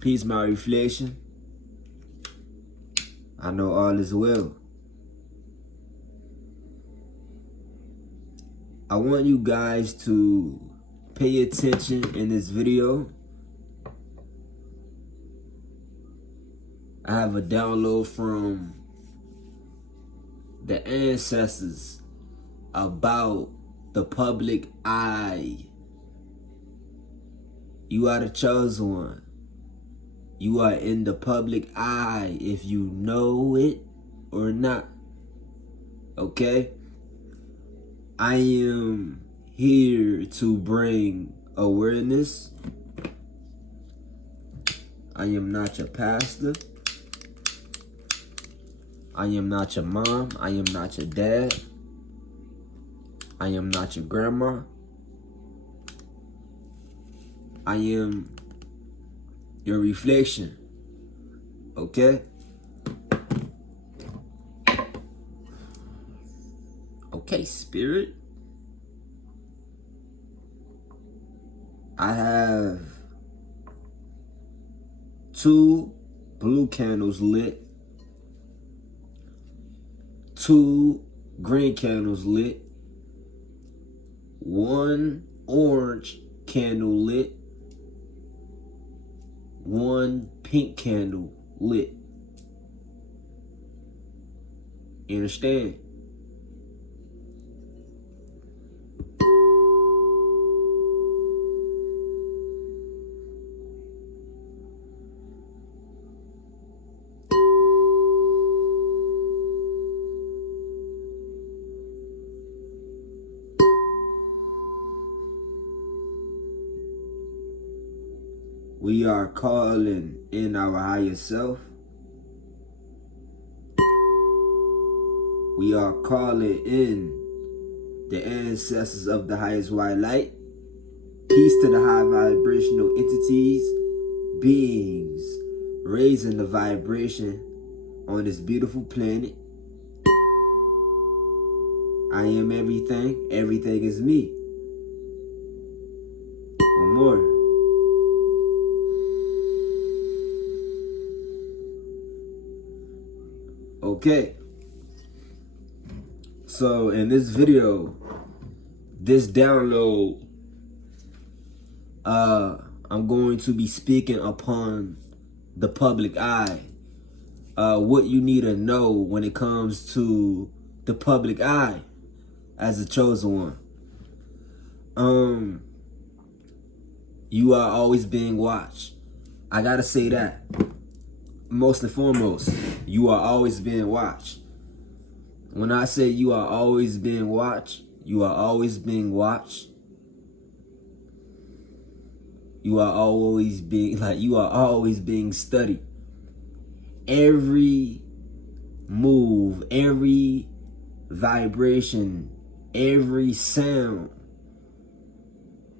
Peace, my reflection. I know all is well. I want you guys to pay attention in this video. I have a download from the ancestors about the public eye. You are the chosen one. You are in the public eye, if you know it or not. Okay? I am here to bring awareness. I am not your pastor. I am not your mom. I am not your dad. I am not your grandma. I am your reflection. Okay? Okay, spirit. I have 2 blue candles lit, 2 green candles lit, 1 orange candle lit, 1 pink candle lit. You understand? We are calling in our higher self. We are calling in the ancestors of the highest white light. Peace to the high vibrational entities, beings raising the vibration on this beautiful planet. I am everything. Everything is me. One more. Okay, so in this video, this download, I'm going to be speaking upon the public eye. What you need to know when it comes to the public eye as a chosen one. You are always being watched. I gotta say that. Most and foremost, you are always being watched. When I say you are always being watched, you are always being watched. You are always being studied. Every move, every vibration, every sound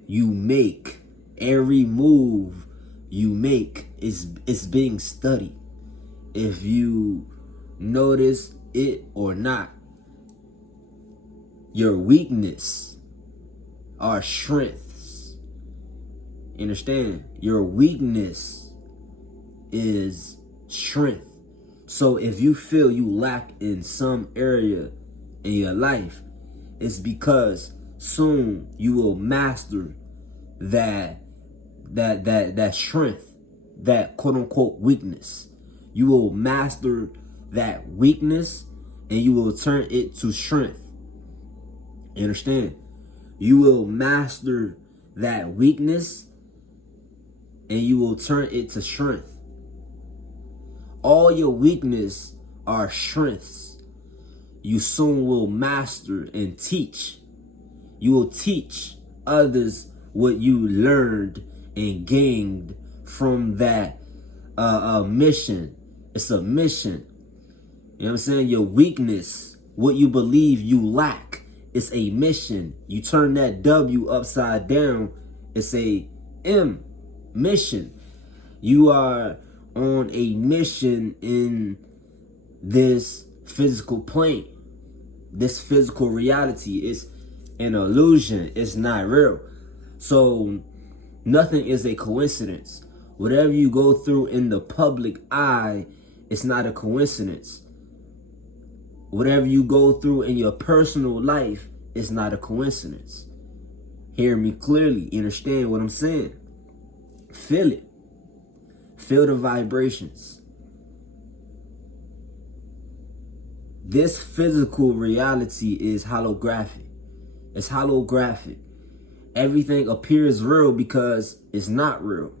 you make, every move you make is being studied. If you notice it or not, your weakness are strengths. You understand? Your weakness is strength. So if you feel you lack in some area in your life, it's because soon you will master that strength, that quote unquote weakness. You will master that weakness and you will turn it to strength. You understand? You will master that weakness and you will turn it to strength. All your weakness are strengths. You soon will master and teach. You will teach others what you learned and gained from that mission. It's a mission. You know what I'm saying? Your weakness, what you believe you lack, is a mission. You turn that W upside down, it's a M, mission. You are on a mission in this physical plane. This physical reality is an illusion. It's not real. So nothing is a coincidence. Whatever you go through in the public eye, it's not a coincidence. Whatever you go through in your personal life, it's not a coincidence. Hear me clearly. Understand what I'm saying. Feel it. Feel the vibrations. This physical reality is holographic. It's holographic. Everything appears real because it's not real.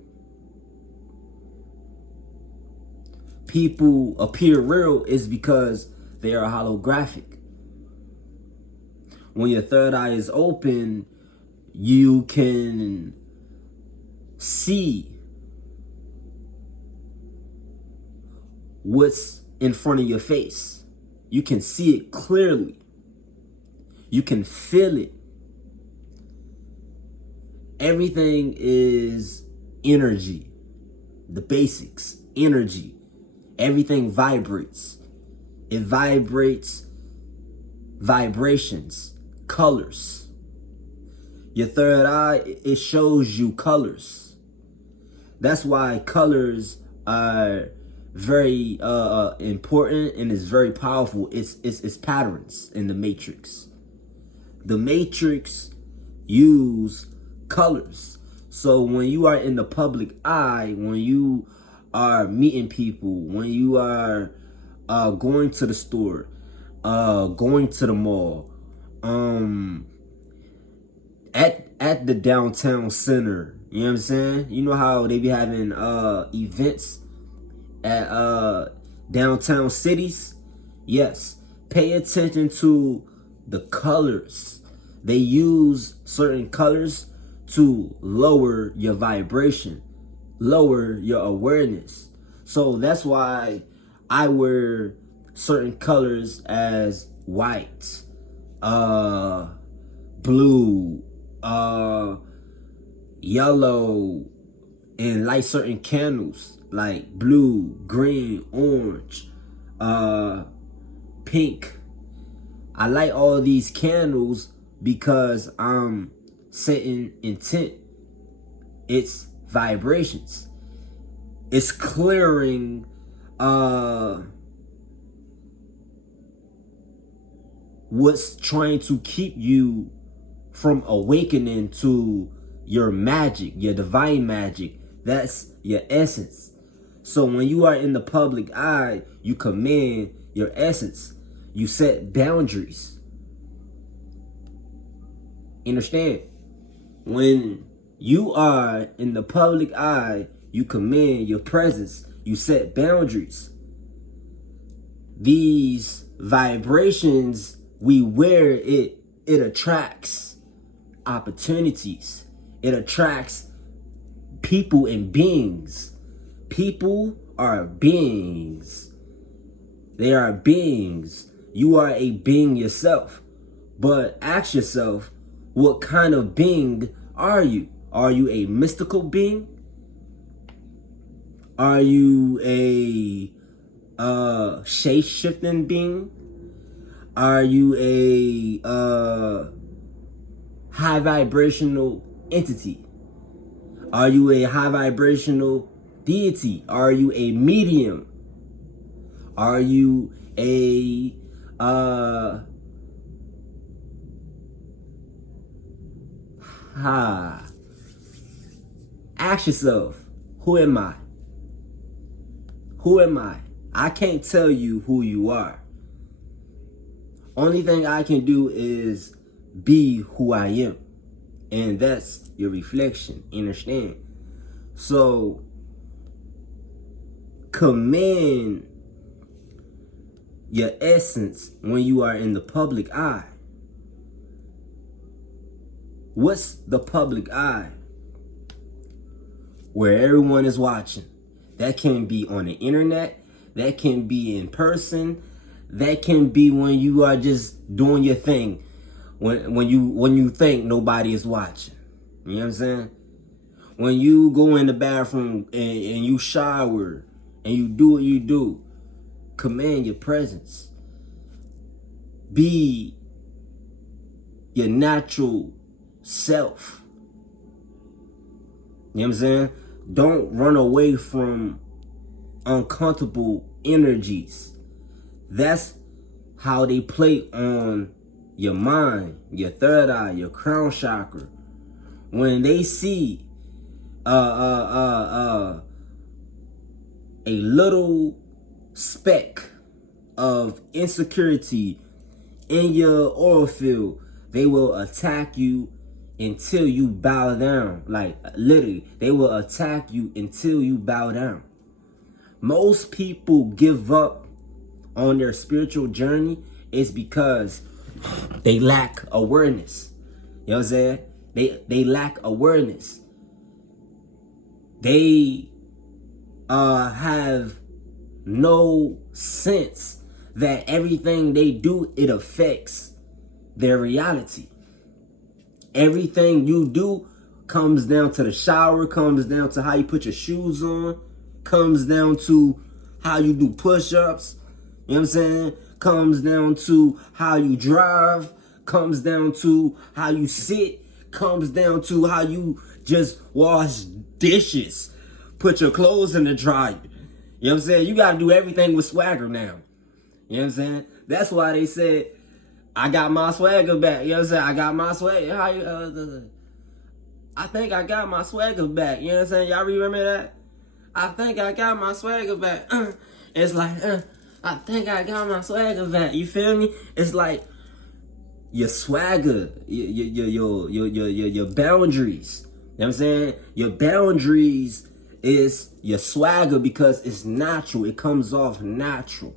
People appear real is because they are holographic. When your third eye is open, you can see what's in front of your face. You can see it clearly. You can feel it. Everything is energy. The basics, energy. Everything vibrates. It vibrates vibrations, colors. Your third eye, it shows you colors. That's why colors are very important and it's very powerful. It's patterns in the matrix. The matrix use colors. So when you are in the public eye, when you are meeting people, when you are going to the store, going to the mall, at the downtown center, you know what I'm saying? You know how they be having events at downtown cities? Yes. Pay attention to the colors. They use certain colors to lower your vibration, lower your awareness. So that's why I wear certain colors as white, blue, yellow, and light certain candles like blue, green, orange, pink. I like all these candles because I'm setting intent. It's vibrations. It's clearing what's trying to keep you from awakening to your magic, your divine magic. That's your essence. So when you are in the public eye, you command your essence. You set boundaries. Understand? When you are in the public eye, you command your presence. You set boundaries. These vibrations, we wear it. It attracts opportunities. It attracts people and beings. People are beings. They are beings. You are a being yourself. But ask yourself, what kind of being are you? Are you a mystical being? Are you a shape-shifting being? Are you a high vibrational entity? Are you a high vibrational deity? Are you a medium? Are you a ask yourself, who am I? Who am I? I can't tell you who you are. Only thing I can do is be who I am. And that's your reflection. Understand? So, command your essence when you are in the public eye. What's the public eye? Where everyone is watching. That can be on the internet. That can be in person. That can be when you are just doing your thing. When you think nobody is watching. You know what I'm saying? When you go in the bathroom and you shower and you do what you do, command your presence. Be your natural self. You know what I'm saying? Don't run away from uncomfortable energies. That's how they play on your mind, your third eye, your crown chakra. When they see a little speck of insecurity in your aura field, they will attack you until you bow down. Like literally, they will attack you until you bow down. Most people give up on their spiritual journey is because they lack awareness. You know what I'm saying? They lack awareness. They have no sense that everything they do, it affects their reality. Everything you do comes down to the shower, comes down to how you put your shoes on, comes down to how you do push-ups, you know what I'm saying? Comes down to how you drive, comes down to how you sit, comes down to how you just wash dishes, put your clothes in the dryer. You know what I'm saying? You got to do everything with swagger now. You know what I'm saying? That's why they said, I got my swagger back. You know what I'm saying? I got my swagger. How you, I think I got my swagger back. You know what I'm saying? Y'all remember that? I think I got my swagger back. It's like, I think I got my swagger back. You feel me? It's like your swagger, your boundaries. You know what I'm saying? Your boundaries is your swagger because it's natural. It comes off natural.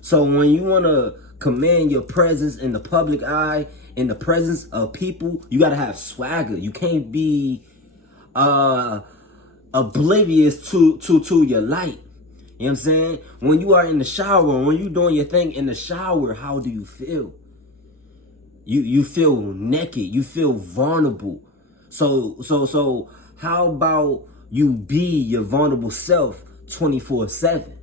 So when you want to command your presence in the public eye, in the presence of people, you got to have swagger. You can't be oblivious to your light. You know what I'm saying? When you are in the shower, when you doing your thing in the shower, how do you feel? You feel naked. You feel vulnerable. So how about you be your vulnerable self 24/7?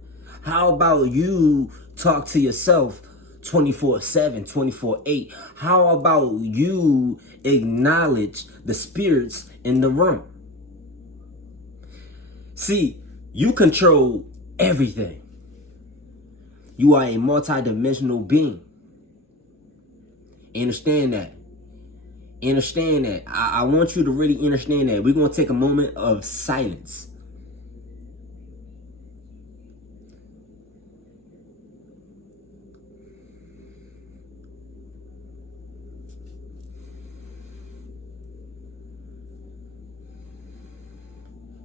How about you talk to yourself 24/7, 24/8? How about you acknowledge the spirits in the room? See, you control everything. You are a multidimensional being. Understand that. Understand that. I want you to really understand that. We're going to take a moment of silence.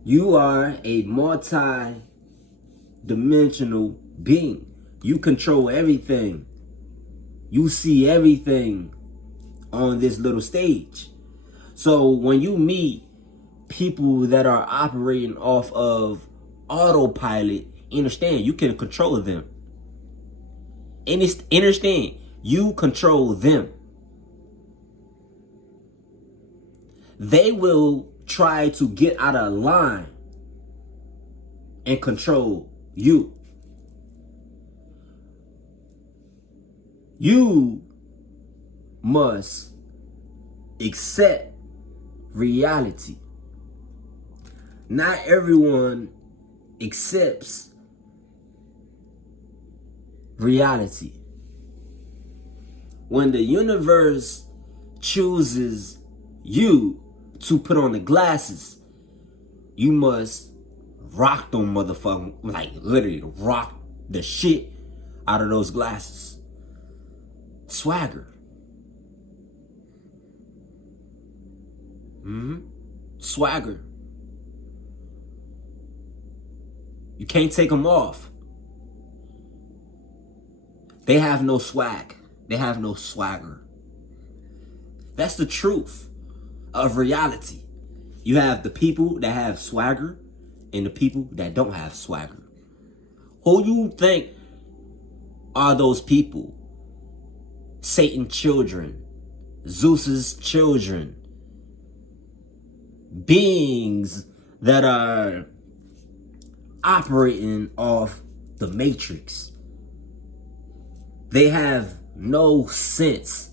You are a multi-dimensional being. You control everything. You see everything on this little stage. So when you meet people that are operating off of autopilot, understand you can control them. Understand you control them. They will try to get out of line and control you. You must accept reality. Not everyone accepts reality. When the universe chooses you to put on the glasses, you must rock them motherfuckers, like literally rock the shit out of those glasses. Swagger. Swagger. You can't take them off. They have no swag. They have no swagger. That's the truth of reality. You have the people that have swagger and the people that don't have swagger. Who you think are those people? Satan's children, Zeus's children, beings that are operating off the matrix. They have no sense.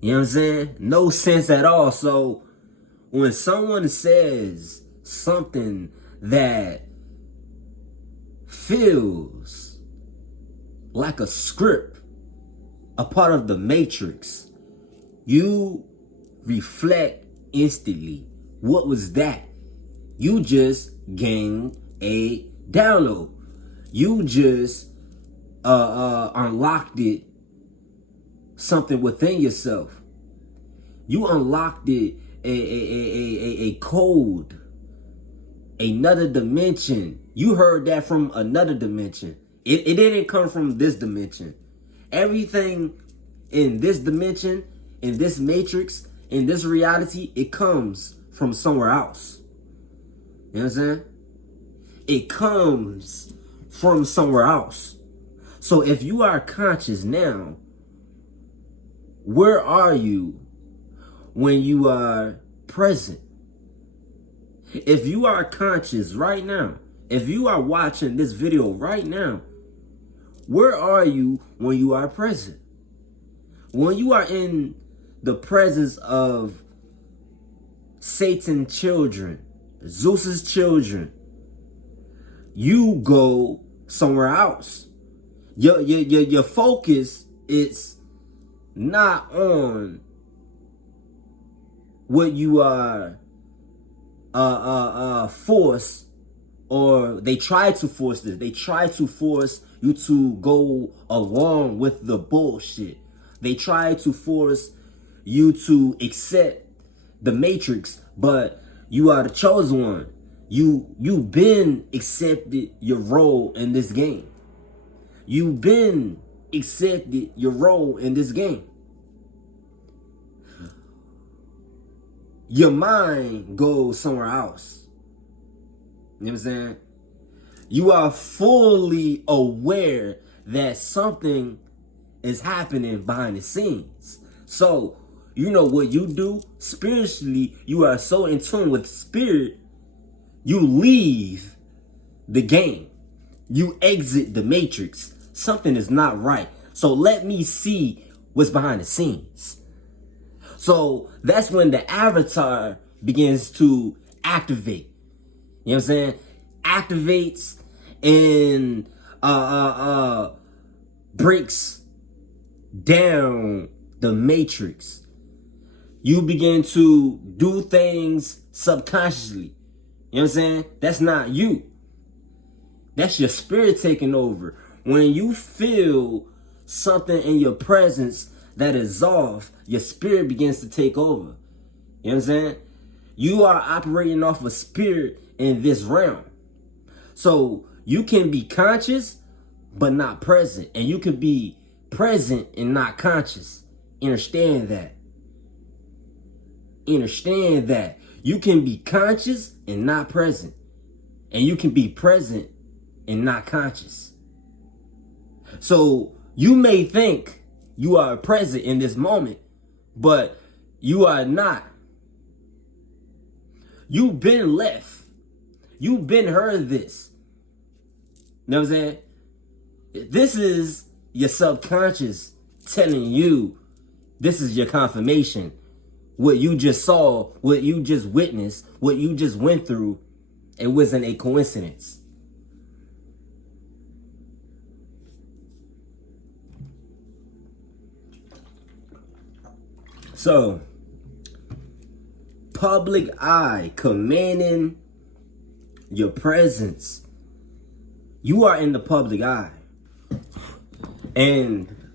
You know what I'm saying? No sense at all. So when someone says something that feels like a script, a part of the matrix, you reflect instantly. What was that? You just gained a download. You just unlocked it, something within yourself. You unlocked it, a code, another dimension. You heard that from another dimension. It didn't come from this dimension. Everything in this dimension, in this matrix, in this reality, it comes from somewhere else. You know what I'm saying? It comes from somewhere else. So if you are conscious now, where are you when you are present? If you are conscious right now, if you are watching this video right now, where are you when you are present? When you are in the presence of Satan's children, Zeus's children, you go somewhere else. Your focus is not on what you are forced, or they try to force this. They try to force you to go along with the bullshit. They try to force you to accept the matrix, but you are the chosen one. You've been accepted your role in this game. You've been accepted your role in this game. Your mind goes somewhere else. You know what I'm saying? You are fully aware that something is happening behind the scenes. So, you know what you do? Spiritually, you are so in tune with spirit, you leave the game. You exit the matrix. Something is not right. So let me see what's behind the scenes. So that's when the avatar begins to activate. You know what I'm saying? Activates and breaks down the matrix. You begin to do things subconsciously. You know what I'm saying? That's not you. That's your spirit taking over. When you feel something in your presence that is off, your spirit begins to take over. You know what I'm saying? You are operating off of spirit in this realm. So you can be conscious, but not present. And you can be present and not conscious. Understand that. Understand that. You can be conscious and not present. And you can be present and not conscious. So you may think you are present in this moment, but you are not. You've been left. You've been heard this. You know what I'm saying? This is your subconscious telling you, this is your confirmation. What you just saw, what you just witnessed, what you just went through, it wasn't a coincidence. So, public eye commanding your presence. You are in the public eye. And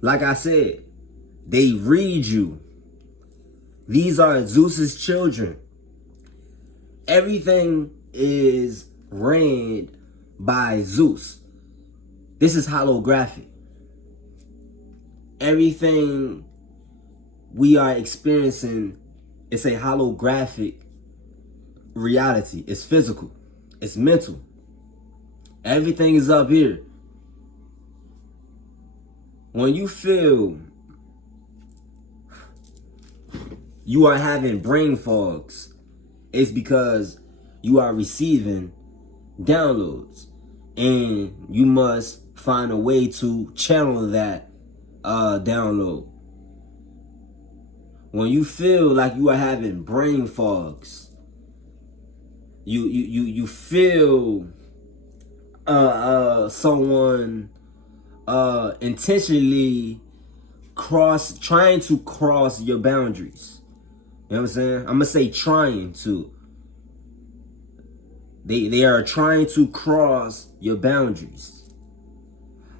like I said, they read you. These are Zeus's children. Everything is ran by Zeus. This is holographic. Everything we are experiencing is a holographic reality. It's physical. It's mental. Everything is up here. When you feel you are having brain fogs, it's because you are receiving downloads. And you must find a way to channel that download. When you feel like you are having brain fogs, You feel someone intentionally trying to cross your boundaries. You know what I'm saying? I'm gonna say trying to. They are trying to cross your boundaries.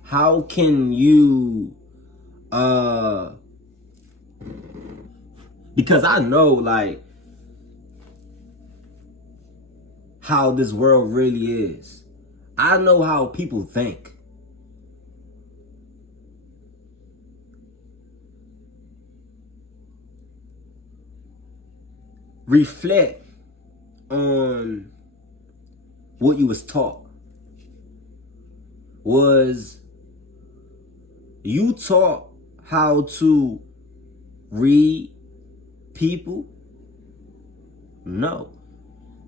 How can you because I know like how this world really is. I know how people think. Reflect on what you was taught. Was you taught how to read people? No.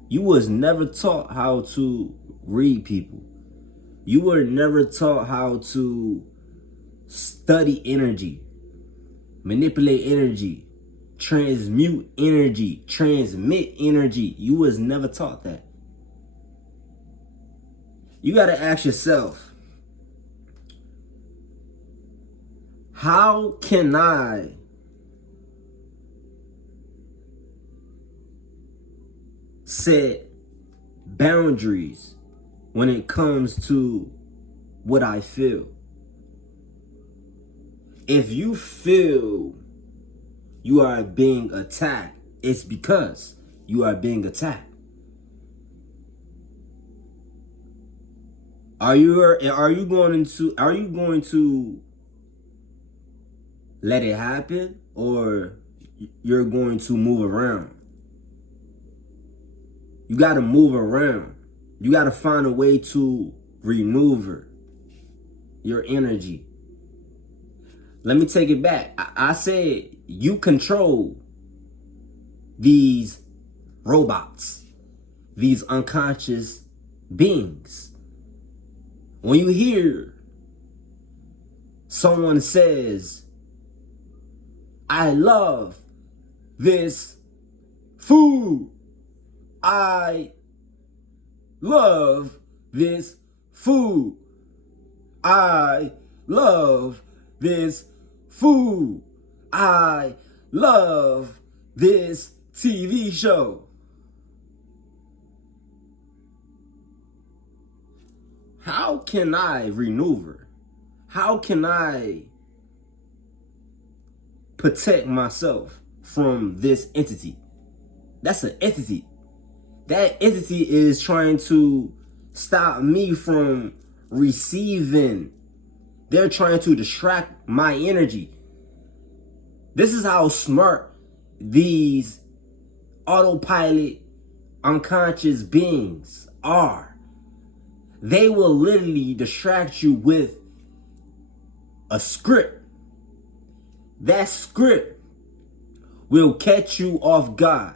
You was never taught how to read people. You were never taught how to study energy, manipulate energy, transmute energy, transmit energy. You was never taught that. You got to ask yourself, how can I set boundaries when it comes to what I feel? If you feel you are being attacked, it's because you are being attacked. Are you going to let it happen, or you're going to move around? You got to move around. You got to find a way to maneuver your energy. Let me take it back. I said you control these robots, these unconscious beings. When you hear someone says, I love this food. I love this food. I love this food. I love this TV show. How can I maneuver? How can I protect myself from this entity? That's an entity. That entity is trying to stop me from receiving. They're trying to distract my energy. This is how smart these autopilot unconscious beings are. They will literally distract you with a script. That script will catch you off guard.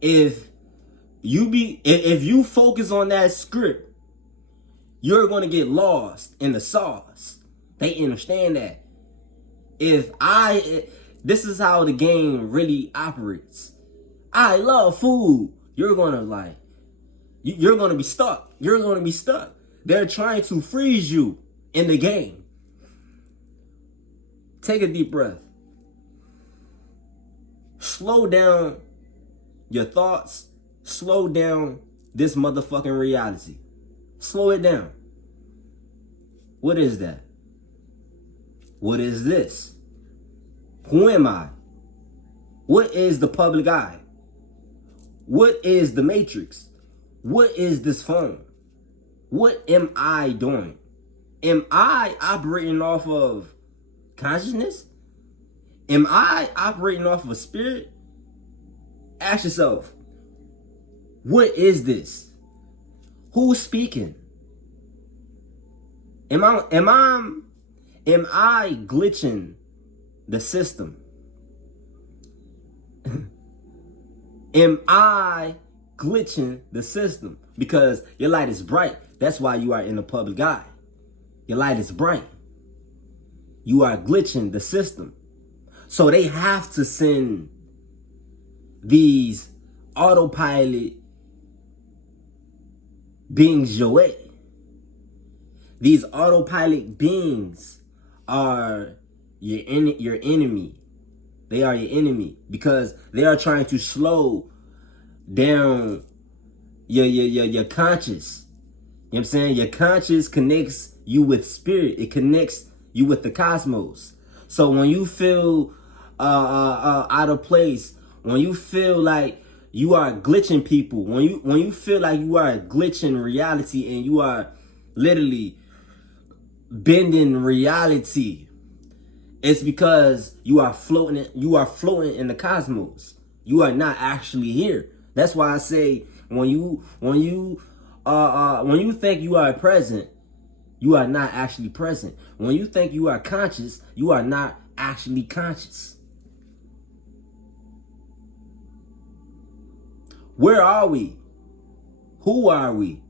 If you focus on that script, you're going to get lost in the sauce. They understand that. This is how the game really operates. I love food. You're going to be stuck. You're going to be stuck. They're trying to freeze you in the game. Take a deep breath. Slow down your thoughts. Slow down this motherfucking reality. Slow it down. What is that? What is this? Who am I? What is the public eye? What is the matrix? What is this phone? What am I doing? Am I operating off of consciousness? Am I operating off of a spirit? Ask yourself, what is this? Who's speaking? Am I glitching the system? Am I glitching the system? Because your light is bright. That's why you are in the public eye. Your light is bright. You are glitching the system. So they have to send these autopilot beings your way. These autopilot beings are your enemy. They are your enemy because they are trying to slow down your conscious. You know what I'm saying? Your conscious connects you with spirit. It connects you with the cosmos. So when you feel out of place, when you feel like you are glitching people, when you feel like you are glitching reality and you are literally bending reality, it's because you are floating in the cosmos. You are not actually here. That's why I say when you think you are present, you are not actually present. When you think you are conscious, you are not actually conscious. Where are we? Who are we?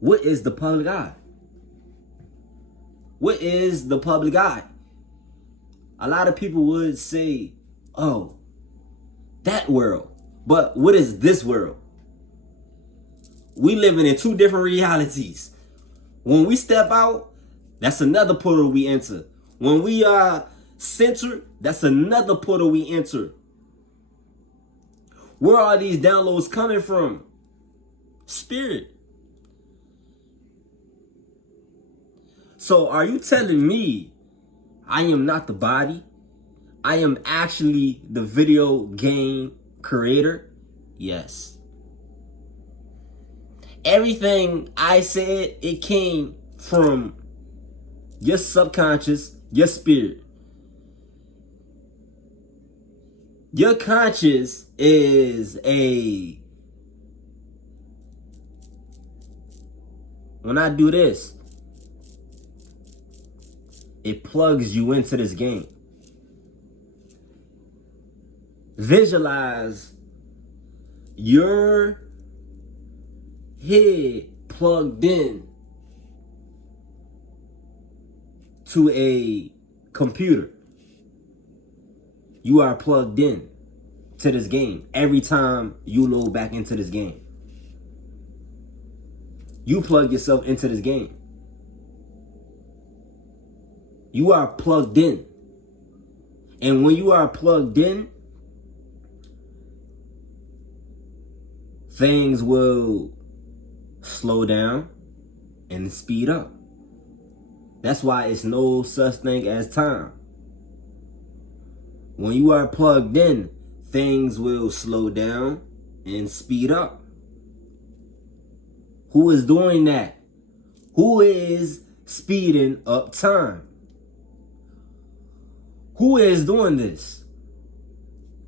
What is the public eye? What is the public eye? A lot of people would say, oh, that world. But what is this world? We living in two different realities. When we step out, that's another portal we enter. When we are centered, that's another portal we enter. Where are these downloads coming from? Spirit. So are you telling me I am not the body? I am actually the video game creator? Yes. Everything I said, it came from your subconscious, your spirit. Your conscious is when I do this, it plugs you into this game. Visualize your head plugged in to a computer. You are plugged in to this game every time you load back into this game. You plug yourself into this game. You are plugged in. And when you are plugged in, things will slow down and speed up. That's why it's no such thing as time. When you are plugged in, things will slow down and speed up. Who is doing that? Who is speeding up time? Who is doing this?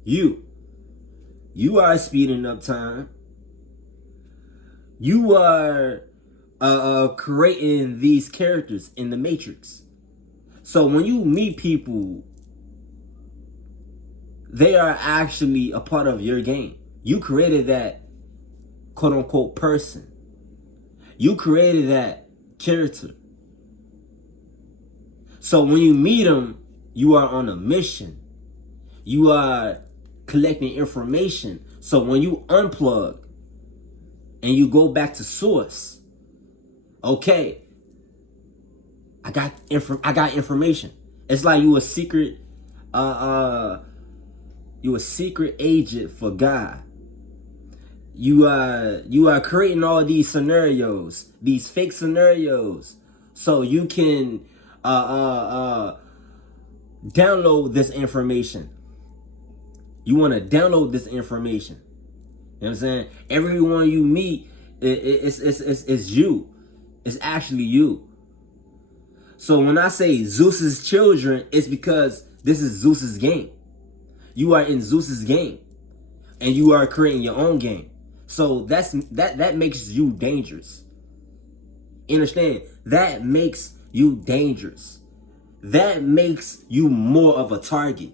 You. You are speeding up time. You are creating these characters in the Matrix. So when you meet people, they are actually a part of your game. You created that quote unquote person. You created that character. So when you meet them, you are on a mission. You are collecting information. So when you unplug and you go back to source, okay, I got information. It's like you a secret agent for God. You are creating all these scenarios, these fake scenarios, so you can download this information. You want to download this information. You know what I'm saying? Everyone you meet, it's you. It's actually you. So when I say Zeus's children, it's because this is Zeus's game. You are in Zeus's game, and you are creating your own game. So that makes you dangerous. Understand? That makes you dangerous. That makes you more of a target.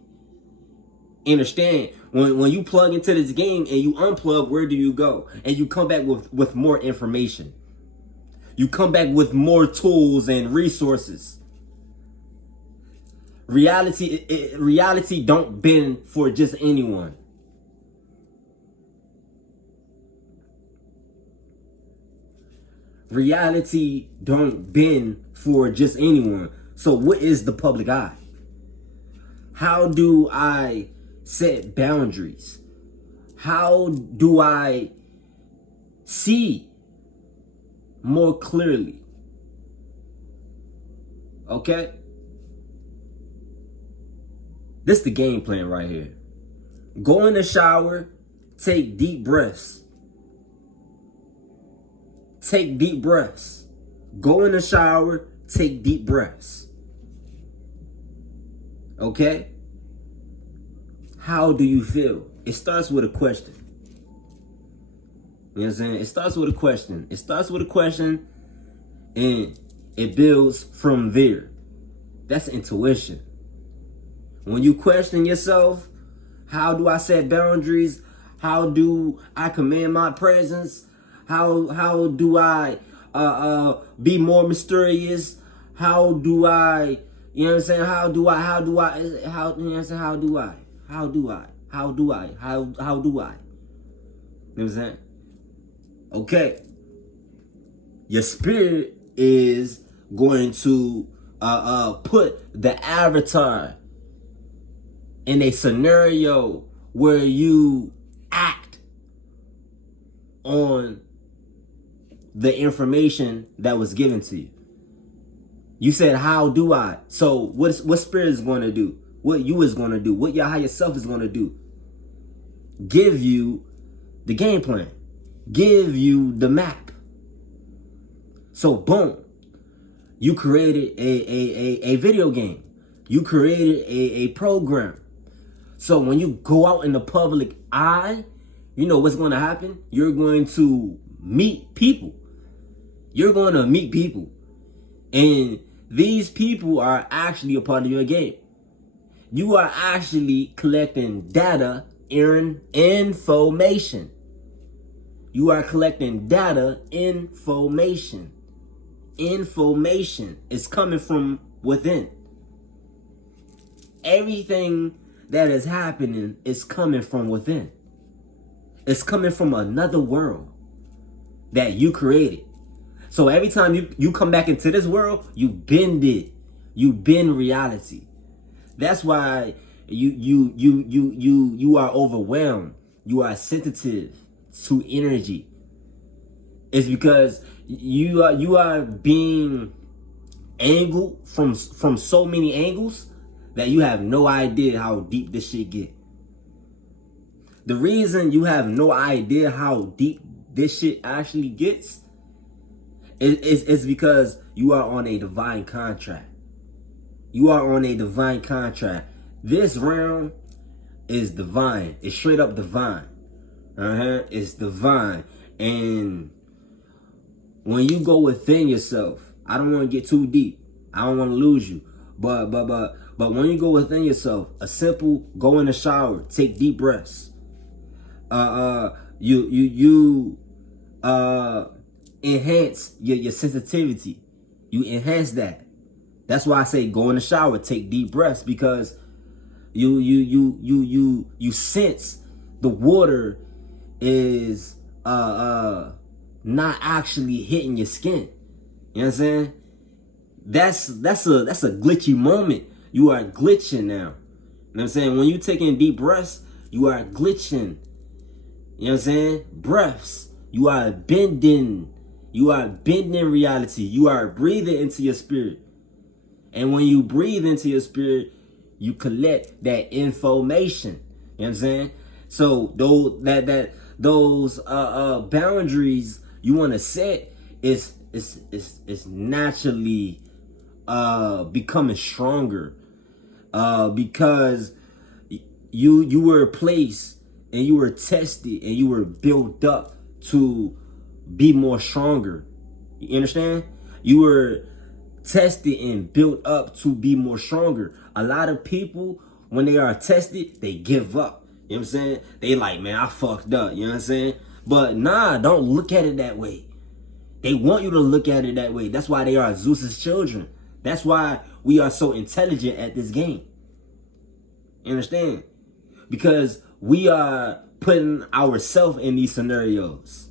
Understand? When you plug into this game and you unplug, where do you go? And you come back with more information. You come back with more tools and resources. Reality don't bend for just anyone. Reality don't bend for just anyone. So what is the public eye? How do I set boundaries? How do I see more clearly? Okay? This is the game plan right here. Go in the shower, take deep breaths. Take deep breaths. Go in the shower, take deep breaths. Okay? How do you feel? It starts with a question. You know what I'm saying? It starts with a question. It starts with a question and it builds from there. That's intuition. When you question yourself, how do I set boundaries? How do I command my presence? How do I be more mysterious? How do I, you know what I'm saying? How do I, you know what I'm saying? How do I? You know what I'm saying? Okay. Your spirit is going to put the avatar in a scenario where you act on the information that was given to you. You said, how do I? So what spirit is going to do? What you is going to do? What your higher self is going to do? Give you the game plan. Give you the map. So boom, you created a video game. You created a program. So when you go out in the public eye, you know what's going to happen? You're going to meet people. You're going to meet people. And these people are actually a part of your game. You are actually collecting data and information. You are collecting data, information. Information is coming from within. Everything that is happening is coming from within. It's coming from another world that you created. So every time you come back into this world, you bend it. You bend reality. That's why you are overwhelmed. You are sensitive to energy. It's because you are being angled from so many angles that you have no idea how deep this shit get. The reason you have no idea how deep this shit actually gets is because you are on a divine contract. You are on a divine contract. This realm is divine. It's straight up divine. It's divine. And when you go within yourself, I don't want to get too deep. I don't want to lose you. But when you go within yourself, a simple go in the shower, take deep breaths. You enhance your sensitivity. You enhance that. That's why I say go in the shower, take deep breaths, because you sense the water is not actually hitting your skin. You know what I'm saying? That's a glitchy moment. You are glitching now. You know what I'm saying? When you taking deep breaths, you are glitching. You know what I'm saying? Breaths. You are bending. You are bending reality. You are breathing into your spirit. And when you breathe into your spirit, you collect that information. You know what I'm saying? So those boundaries you want to set is naturally becoming stronger, because you were placed and you were tested and you were built up to be more stronger. You understand? You were tested and built up to be more stronger. A lot of people, when they are tested, they give up. You know what I'm saying? They like, man, I fucked up. You know what I'm saying? But nah, don't look at it that way. They want you to look at it that way. That's why they are Zeus's children. That's why we are so intelligent at this game. You understand? Because we are putting ourselves in these scenarios.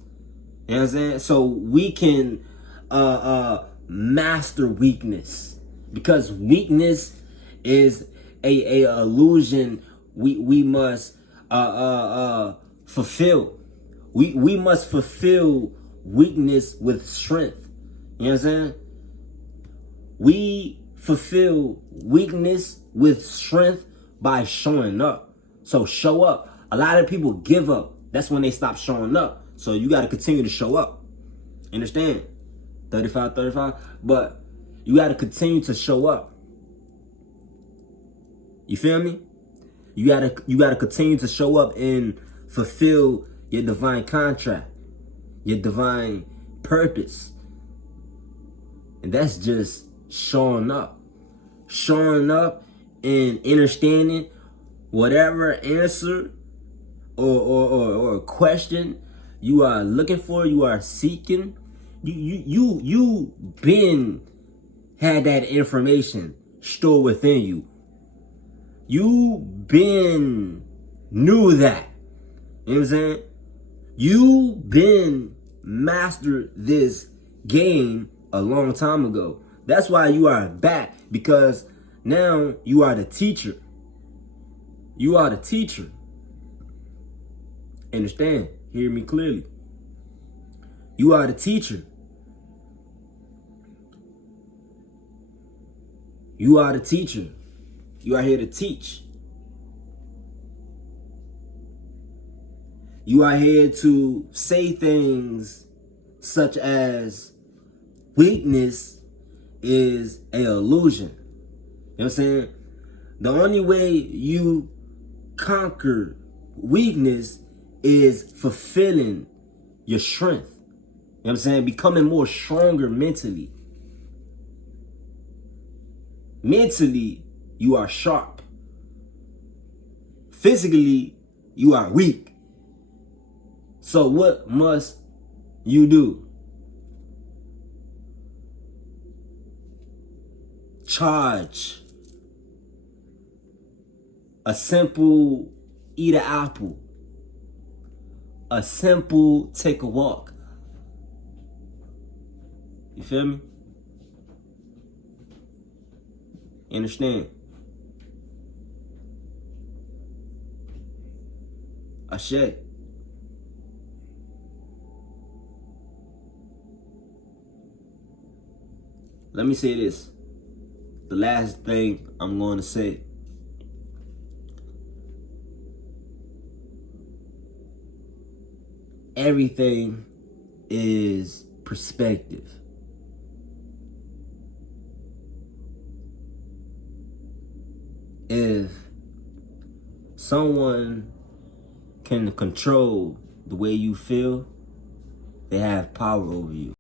You know what I'm saying? So we can master weakness, because weakness is a illusion we must fulfill. We must fulfill weakness with strength. You know what I'm saying? We fulfill weakness with strength by showing up. So show up. A lot of people give up. That's when they stop showing up. So you got to continue to show up. Understand? 35. But you got to continue to show up. You feel me? You gotta continue to show up and fulfill your divine contract, your divine purpose. And that's just showing up. Showing up and understanding whatever answer or question you are looking for, you are seeking. You been had that information stored within you. You been knew that. You know what I'm saying? You been mastered this game a long time ago. That's why you are back, because now you are the teacher. You are the teacher. Understand? Hear me clearly. You are the teacher. You are the teacher. You are here to teach. You are here to say things such as weakness is an illusion. You know what I'm saying? The only way you conquer weakness is fulfilling your strength. You know what I'm saying? Becoming more stronger mentally. Mentally, you are sharp. Physically, you are weak. So what must you do? Charge. A simple eat an apple. A simple take a walk. You feel me? You understand? Ashe. Let me say this. The last thing I'm going to say. Everything is perspective. If someone can control the way you feel, they have power over you.